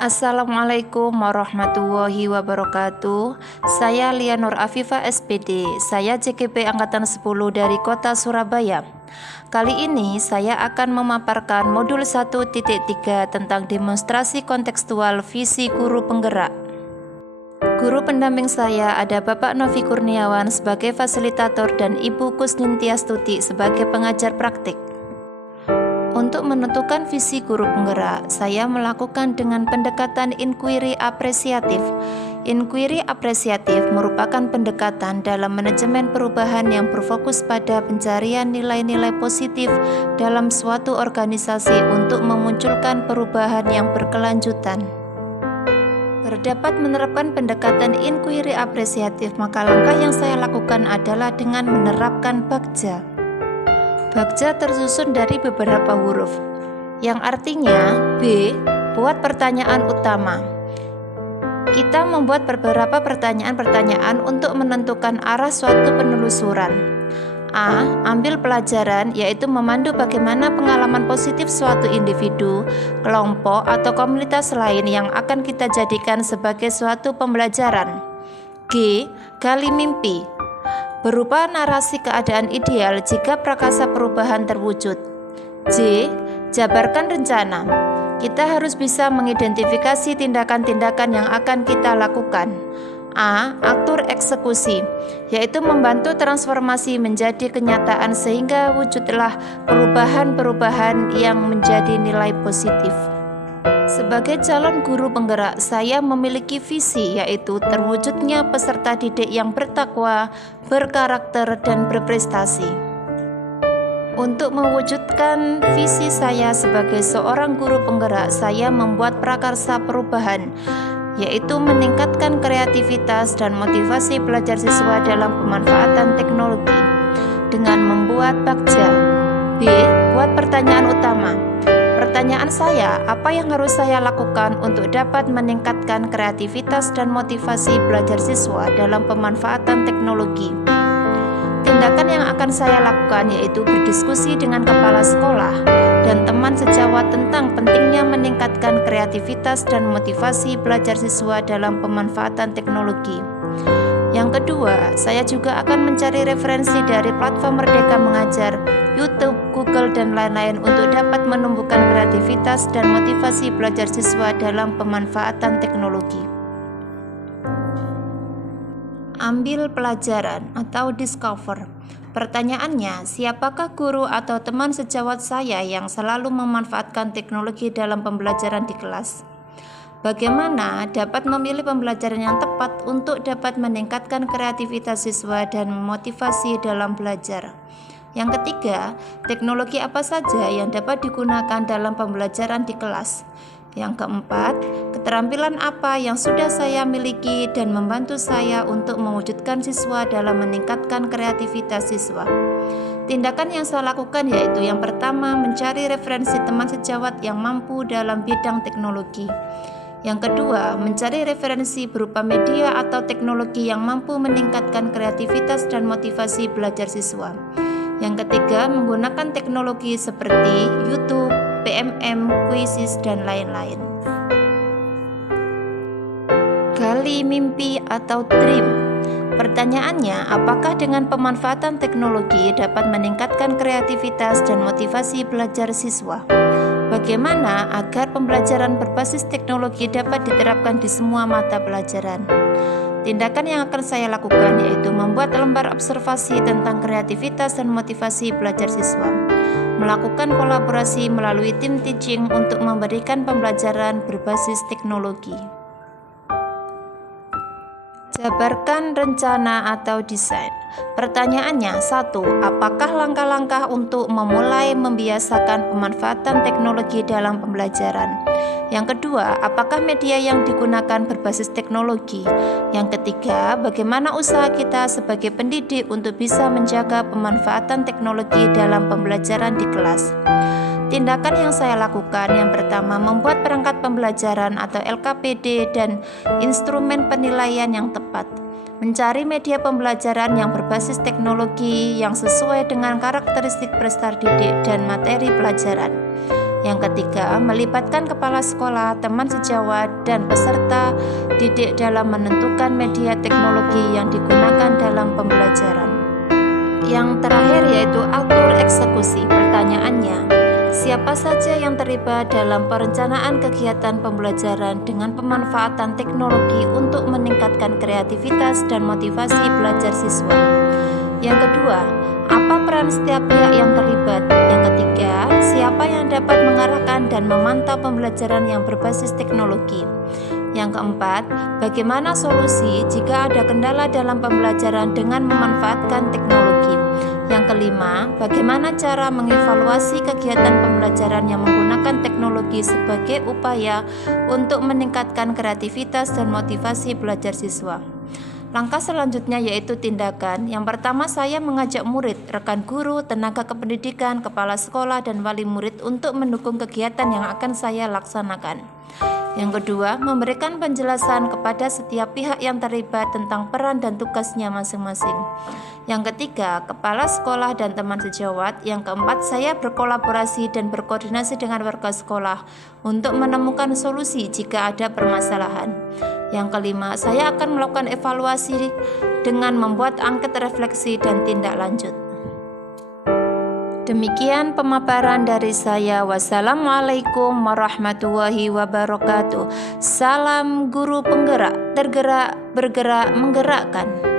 Assalamualaikum warahmatullahi wabarakatuh. Saya Lia Nur Afifah SPD. Saya CKP Angkatan 10 dari Kota Surabaya. Kali ini saya akan memaparkan modul 1.3 tentang demonstrasi kontekstual visi guru penggerak. Guru pendamping saya ada Bapak Novi Kurniawan sebagai fasilitator dan Ibu Kusnintiastuti sebagai pengajar praktik. Untuk menentukan visi guru penggerak, saya melakukan dengan pendekatan inquiry apresiatif. Inquiry apresiatif merupakan pendekatan dalam manajemen perubahan yang berfokus pada pencarian nilai-nilai positif dalam suatu organisasi untuk memunculkan perubahan yang berkelanjutan. Terdapat menerapkan pendekatan inquiry apresiatif, maka langkah yang saya lakukan adalah dengan menerapkan bagja. Bagja tersusun dari beberapa huruf, yang artinya B. Buat pertanyaan utama. Kita membuat beberapa pertanyaan-pertanyaan untuk menentukan arah suatu penelusuran. A. Ambil pelajaran, yaitu memandu bagaimana pengalaman positif suatu individu, kelompok, atau komunitas lain yang akan kita jadikan sebagai suatu pembelajaran. G. Gali mimpi, berupa narasi keadaan ideal jika prakasa perubahan terwujud. J. Jabarkan rencana. Kita harus bisa mengidentifikasi tindakan-tindakan yang akan kita lakukan. A. Atur eksekusi, yaitu membantu transformasi menjadi kenyataan sehingga wujudlah perubahan-perubahan yang menjadi nilai positif. Sebagai calon guru penggerak, saya memiliki visi, yaitu terwujudnya peserta didik yang bertakwa, berkarakter, dan berprestasi. Untuk mewujudkan visi saya sebagai seorang guru penggerak, saya membuat prakarsa perubahan, yaitu meningkatkan kreativitas dan motivasi pelajar siswa dalam pemanfaatan teknologi dengan membuat bagja. B. Buat pertanyaan utama. Pertanyaan saya, apa yang harus saya lakukan untuk dapat meningkatkan kreativitas dan motivasi belajar siswa dalam pemanfaatan teknologi? Tindakan yang akan saya lakukan yaitu berdiskusi dengan kepala sekolah dan teman sejawat tentang pentingnya meningkatkan kreativitas dan motivasi belajar siswa dalam pemanfaatan teknologi. Yang kedua, saya juga akan mencari referensi dari platform Merdeka Mengajar, YouTube, Google, dan lain-lain untuk dapat menumbuhkan kreativitas dan motivasi belajar siswa dalam pemanfaatan teknologi. Ambil pelajaran atau discover. Pertanyaannya, siapakah guru atau teman sejawat saya yang selalu memanfaatkan teknologi dalam pembelajaran di kelas? Bagaimana dapat memilih pembelajaran yang tepat untuk dapat meningkatkan kreativitas siswa dan memotivasi dalam belajar? Yang ketiga, teknologi apa saja yang dapat digunakan dalam pembelajaran di kelas? Yang keempat, keterampilan apa yang sudah saya miliki dan membantu saya untuk mewujudkan siswa dalam meningkatkan kreativitas siswa? Tindakan yang saya lakukan yaitu yang pertama, mencari referensi teman sejawat yang mampu dalam bidang teknologi. Yang kedua, mencari referensi berupa media atau teknologi yang mampu meningkatkan kreativitas dan motivasi belajar siswa. Yang ketiga, menggunakan teknologi seperti YouTube, PMM, Quizzes, dan lain-lain. Gali mimpi atau dream. Pertanyaannya, apakah dengan pemanfaatan teknologi dapat meningkatkan kreativitas dan motivasi belajar siswa? Bagaimana agar pembelajaran berbasis teknologi dapat diterapkan di semua mata pelajaran? Tindakan yang akan saya lakukan yaitu membuat lembar observasi tentang kreativitas dan motivasi belajar siswa, melakukan kolaborasi melalui tim teaching untuk memberikan pembelajaran berbasis teknologi. Jabarkan rencana atau desain. Pertanyaannya, 1. Apakah langkah-langkah untuk memulai membiasakan pemanfaatan teknologi dalam pembelajaran? Yang kedua, apakah media yang digunakan berbasis teknologi? Yang ketiga, bagaimana usaha kita sebagai pendidik untuk bisa menjaga pemanfaatan teknologi dalam pembelajaran di kelas? Tindakan yang saya lakukan yang pertama, membuat perangkat pembelajaran atau LKPD dan instrumen penilaian yang tepat. Mencari media pembelajaran yang berbasis teknologi yang sesuai dengan karakteristik peserta didik dan materi pelajaran. Yang ketiga, melibatkan kepala sekolah, teman sejawat, dan peserta didik dalam menentukan media teknologi yang digunakan dalam pembelajaran. Yang terakhir yaitu atur eksekusi. Pertanyaannya, siapa saja yang terlibat dalam perencanaan kegiatan pembelajaran dengan pemanfaatan teknologi untuk meningkatkan kreativitas dan motivasi belajar siswa? Yang kedua, apa peran setiap pihak yang terlibat? Yang ketiga, siapa yang dapat mengarahkan dan memantau pembelajaran yang berbasis teknologi? Yang keempat, bagaimana solusi jika ada kendala dalam pembelajaran dengan memanfaatkan teknologi? Yang kelima, bagaimana cara mengevaluasi kegiatan pembelajaran yang menggunakan teknologi sebagai upaya untuk meningkatkan kreativitas dan motivasi belajar siswa? Langkah selanjutnya yaitu tindakan. Yang pertama, saya mengajak murid, rekan guru, tenaga kependidikan, kepala sekolah, dan wali murid untuk mendukung kegiatan yang akan saya laksanakan. Yang kedua, memberikan penjelasan kepada setiap pihak yang terlibat tentang peran dan tugasnya masing-masing. Yang ketiga, kepala sekolah dan teman sejawat. Yang keempat, saya berkolaborasi dan berkoordinasi dengan warga sekolah untuk menemukan solusi jika ada permasalahan. Yang kelima, saya akan melakukan evaluasi dengan membuat angket refleksi dan tindak lanjut. Demikian pemaparan dari saya. Wassalamualaikum warahmatullahi wabarakatuh. Salam guru penggerak, tergerak, bergerak, menggerakkan.